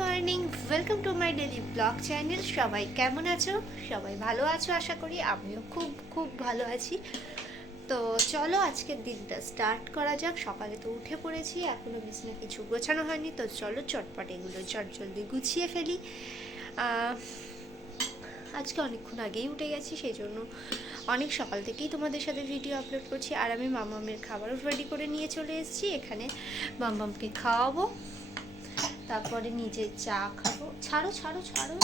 Morning, welcome to my daily blog channel. সবাই কেমন আছো? সবাই ভালো আছো আশা করি। আমিও খুব খুব ভালো আছি। তো চলো আজকের দিনটা স্টার্ট করা যাক। সকালে তো উঠে পড়েছি, এখনও বিছানা কিছু গোছানো হয়নি, তো চলো চটপট এগুলো জলদি গুছিয়ে ফেলি। আজকে অনেকক্ষণ আগেই উঠে গেছি, সেই জন্য অনেক সকাল থেকেই তোমাদের সাথে ভিডিও আপলোড করছি। আর আমি মামামের খাবারও রেডি করে নিয়ে চলে এসেছি। এখানে মামামকে খাওয়াবো, তারপরে নিজে চা খাবো। ছাড়ো ছাড়ো ছাড়ো,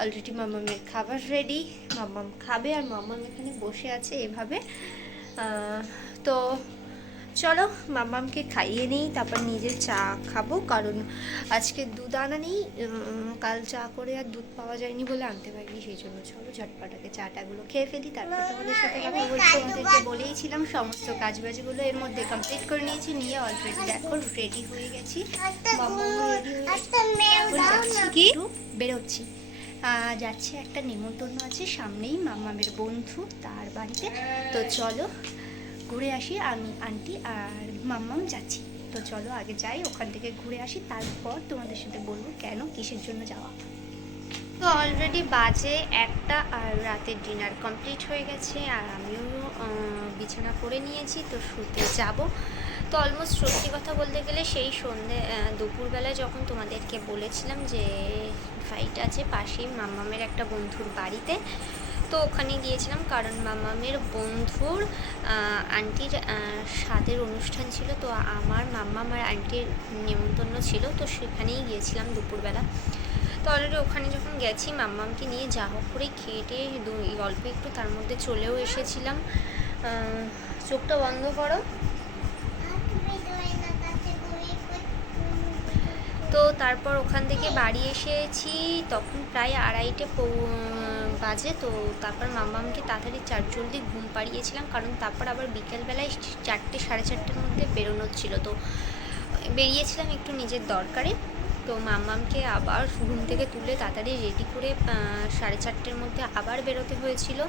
অলরেডি মামামের খাবার রেডি, মামাম খাবে আর মামাম এখানে বসে আছে এভাবে। তো চলো মামামকে খাইয়ে নিই, তারপর নিজে চা খাবো, কারণ আজকে দুধ আনা নেই। কাল চা করে আর দুধ পাওয়া যায়নি বলে আনতে পারিনি, সেই জন্য চলো ঝটপটাকে চাটাগুলো খেয়ে ফেলি, তারপর তোমাদের সাথে কথা বলছি। তোমাদেরকে বলেইছিলাম সমস্ত কাজবাজগুলো এর মধ্যে কমপ্লিট করে নিয়েছি, নিয়ে অলরেডি দেখো রেডি হয়ে গেছি। মামাম রেডি হয়ে যাচ্ছি, কি বেরোচ্ছি, যাচ্ছে একটা নেমন্তন্ন আছে সামনেই, মামামের বন্ধু তার বাড়িতে। তো চলো ঘুরে আসি, আমি আন্টি আর মাম্মাম যাচ্ছি। তো চলো আগে যাই, ওখান থেকে ঘুরে আসি, তারপর তোমাদের সাথে বলবো কেন কিসের জন্য যাওয়া। তো অলরেডি বাজে একটা, আর রাতের ডিনার কমপ্লিট হয়ে গেছে, আর আমিও বিছানা করে নিয়েছি, তো শুতে যাব। তো অলমোস্ট সত্যি কথা বলতে গেলে সেই সন্ধে দুপুরবেলায় যখন তোমাদেরকে বলেছিলাম যে ফাইট আছে পাশেই মাম্মামের একটা বন্ধুর বাড়িতে, তো ওখানে গিয়েছিলাম কারণ মামামের বন্ধুর আন্টির স্বাদের অনুষ্ঠান ছিল। তো আমার মাম্মাম আর আন্টির নেমন্তন্ন ছিল, তো সেখানেই গিয়েছিলাম দুপুরবেলা। তো অলরেডি ওখানে যখন গেছি মাম্মামকে নিয়ে যা হোক করে খেয়ে টেয়ে অল্প একটু তার মধ্যে চলেও এসেছিলাম। চোখটা বন্ধ করো। তো তারপর ওখান থেকে বাড়ি এসেছি, তখন প্রায় 2:30 বাজে। তো তারপর মাম্মামকে তাড়াতাড়ি জলদি ঘুম পাড়িয়েছিলাম, কারণ তারপর আবার বিকেলবেলায় 4টে সাড়ে 4টের মধ্যে বেরোনোর ছিল। তো বেরিয়েছিলাম একটু নিজের দরকারে। তো মাম্মামকে আবার ঘুম থেকে তুলে তাড়াতাড়ি রেডি করে 4:30 মধ্যে আবার বেরোতে হয়েছিল।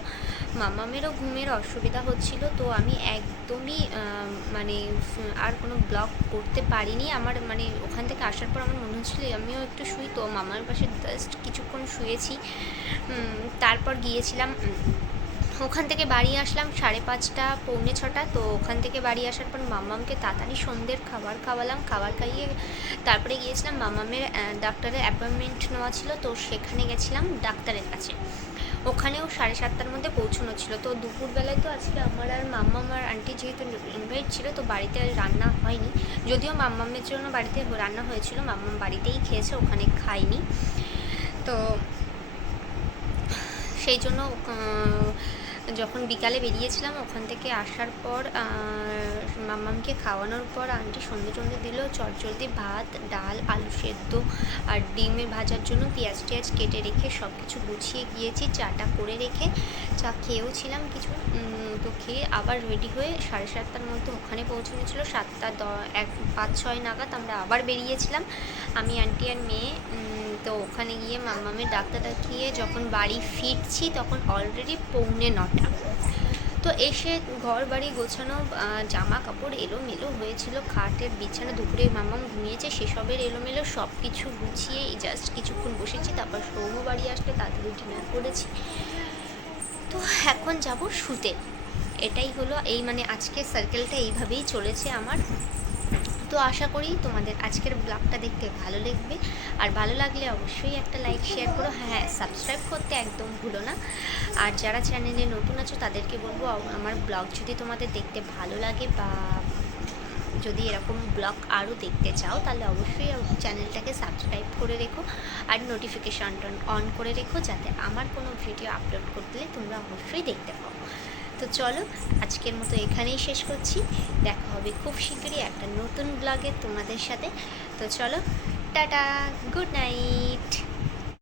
মাম্মামেরও ঘুমের অসুবিধা হচ্ছিল, তো আমি একদমই মানে আর কোনো ব্লগ করতে পারিনি। আমার মানে ওখান থেকে আসার পর আমার মনে হচ্ছিল আমিও একটু শুই, তো মামার পাশে জাস্ট কিছুক্ষণ শুয়েছি। তারপর গিয়েছিলাম, ওখান থেকে বাড়ি আসলাম 5:30 পৌনে 6টা। তো ওখান থেকে বাড়ি আসার পর মাম্মামকে তাড়াতাড়ি সন্ধ্যের খাবার খাওয়ালাম, খাবার খাইয়ে তারপরে গিয়েছিলাম মাম্মামের ডাক্তারের অ্যাপয়েন্টমেন্ট নেওয়া ছিল, তো সেখানে গেছিলাম ডাক্তারের কাছে। ওখানেও 7:30টার মধ্যে পৌঁছানো ছিল। তো দুপুরবেলায় তো আজকে আমার আর মাম্মাম আর আন্টি যেহেতু ইনভাইট ছিল, তো বাড়িতে রান্না হয়নি, যদিও মাম্মামের জন্য বাড়িতে রান্না হয়েছিল, মাম্মাম বাড়িতেই খেয়েছে, ওখানে খাইনি। তো সেই জন্য যখন বিকালে বেরিয়েছিলাম ওখান থেকে আসার পর মাম্মামকে খাওয়ানোর পর আন্টি সন্ধে টন্ধে দিল, চটজলদি ভাত ডাল আলু সেদ্ধ আর ডিমের ভাজার জন্য পেঁয়াজ টিয়াজ কেটে রেখে সব কিছু গুছিয়ে গিয়েছি, চাটা করে রেখে চা খেয়েও ছিলাম কিছু। তো খেয়ে আবার রেডি হয়ে 7:30টার মধ্যে ওখানে পৌঁছানো ছিল। 5-6 নাগাদ আমরা আবার বেরিয়েছিলাম, আমি আন্টি আর মেয়ে। তো ওখানে গিয়ে মাম্মামের ডাক্তার দেখিয়ে যখন বাড়ি ফিরছি তখন অলরেডি 8:45। তো এসে ঘর বাড়ি গোছানো, জামা কাপড় এলোমেলো হয়েছিল, খাটের বিছানা দুপুরে মাম্মাম ঘুমিয়েছে সেসবের এলোমেলো, সব কিছু গুছিয়ে জাস্ট কিছুক্ষণ বসেছি। তারপর সৌম বাড়ি আসলে তাড়াতাড়ি ডিনার করেছি, তো এখন যাব শুতে। এটাই হলো এই মানে আজকের সার্কেলটা এইভাবেই চলেছে আমার। তো আশা করি তোমাদের আজকের ব্লগটা দেখতে ভালো লাগবে, আর ভালো লাগলে অবশ্যই একটা লাইক শেয়ার করো। হ্যাঁ, সাবস্ক্রাইব করতে একদম ভুলো না। আর যারা চ্যানেলে নতুন আছো তাদেরকে বলবো আমার ব্লগ যদি তোমাদের দেখতে ভালো লাগে বা যদি এরকম ব্লগ আরও দেখতে চাও তাহলে অবশ্যই চ্যানেলটাকে সাবস্ক্রাইব করে রেখো আর নোটিফিকেশানটা অন করে রেখো, যাতে আমার কোনো ভিডিও আপলোড করলে তোমরা অবশ্যই দেখতে পাও। তো চলো আজকের মতো এখানেই শেষ করছি, দেখা হবে খুব শীঘ্রই একটা নতুন ব্লগে তোমাদের সাথে। তো চলো টাটা, গুড নাইট।